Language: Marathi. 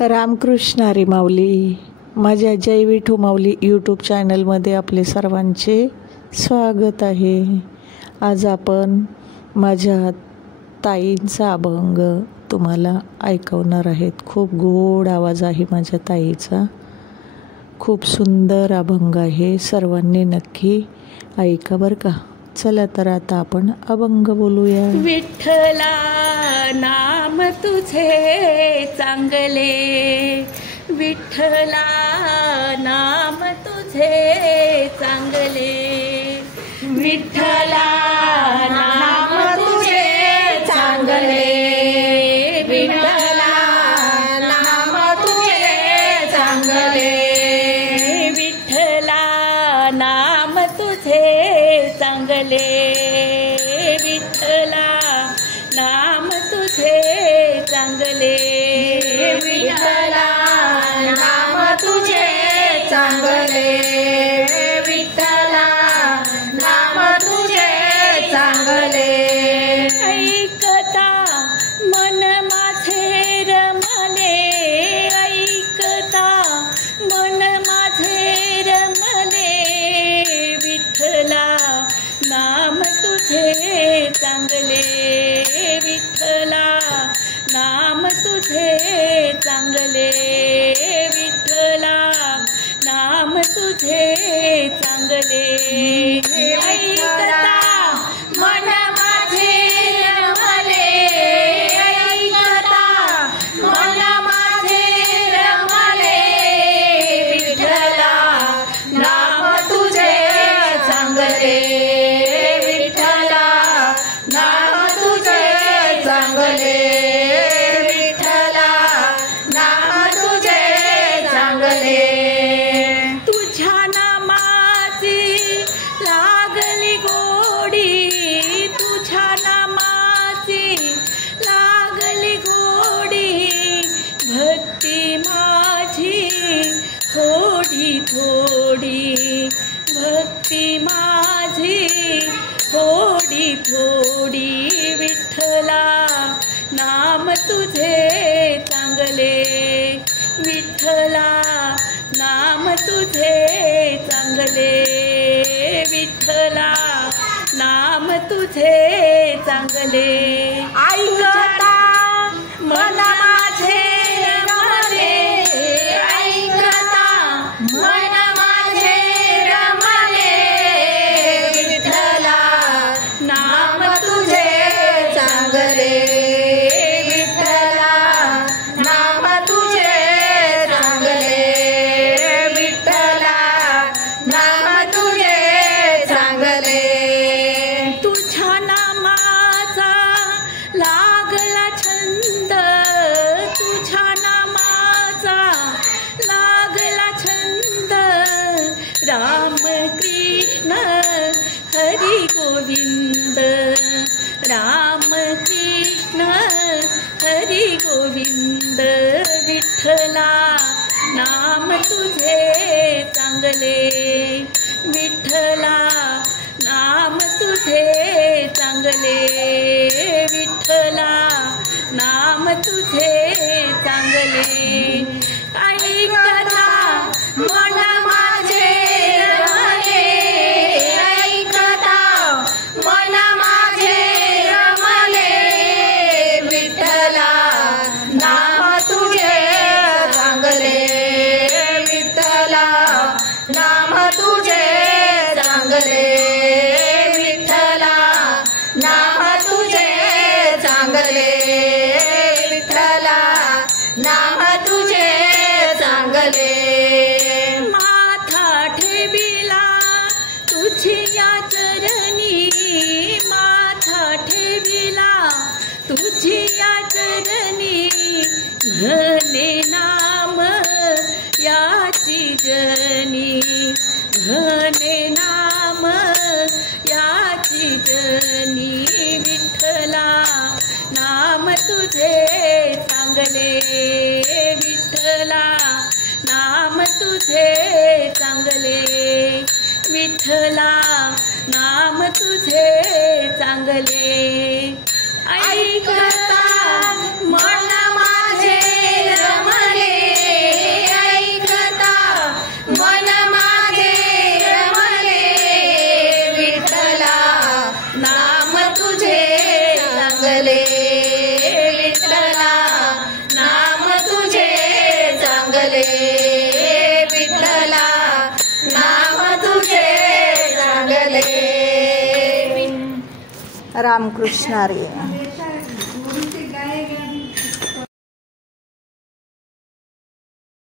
रामकृष्ण हरी माऊली. माझ्या जय विठू माऊली यूट्यूब चॅनलमध्ये आपले सर्वांचे स्वागत आहे. आज आपण माझ्या ताईंचा अभंग तुम्हाला ऐकवणार आहेत. खूप गोड आवाज आहे माझ्या ताईचा. खूप सुंदर अभंग आहे. सर्वांनी नक्की ऐका बरं का. चला तर आता आपण अभंग बोलूया. विठ्ठला नाम तुझे चांगले, विठ्ठला नाम तुझे चांगले, विठ्ठला नाम तुझे चांगले, विठ्ठला नाम तुझे चांगले, विठ्ठला नाम तुझे चांगले, विठ्ठला नाम तुझे चांगले, विठ्ठला नाम तुझे चांगले, विठ्ठला नाम तुझे चांगले. ऐकता मन माझे रमले, ऐकता मन माझे रमले, विठ्ठला नाम तुझे चांगले, विठ्ठला नाम तुझे चांगले, विठ्ठला नाम तुझे चांगले. ऐकता मन माझे रमले, ऐकता मन माझे रमले, विठ्ठला नाम तुझे चांगले, विठ्ठला नाम तुझे चांगले, विठ्ठला नाम तुझे चांगले. तुझ्या नामाची लागली गोडी, तुझ्या नामाची लागली गोडी, भक्ती माझी थोडी थोडी, भक्ती माझी थोडी थोडी, विठ्ठला नाम तुझे चांगले, विठ्ठला नाम तुझे चांगले, विठ्ठला नाम तुझे चांगले. ऐकता मन माझे रमले, ऐकता मन माझे रमले, विठ्ठला नाम तुझे चांगले, विठ्ठला नाम तुझे चांगले, विठ्ठला नाम तुझे चांगले. तुझ्या नामाचा लागला छंद, तुझ्या नामाचा लागला छंद, राम कृष्ण हरी गोविंद, राम कृष्ण हरी गोविंद, विठ्ठला नाम तुझे चांगले, विठ्ठला नाम तुझे चांगले, विठ्ठला नाम तुझे चांगले. ऐकता मन माझे रमले, ऐकता मन माझे रमले, विठ्ठला नाम तुझे चांगले, विठ्ठला नाम तुझे चांगले, विठ्ठला नाम तुझे चांगले, विठ्ठला नाम तुझे चांगले. माथा ठेविला तुझिया चरणी, माथा ठेविला तुझिया चरणी, घने नाम याची जनी, घने नाम याची जनी, विठ्ठला नाम तुझे चांगले, विठ्ठला नाम तुझे चांगले, विठ्ठला नाम तुझे चांगले. ऐकता मन माझे रमले, रामकृष्ण हरी.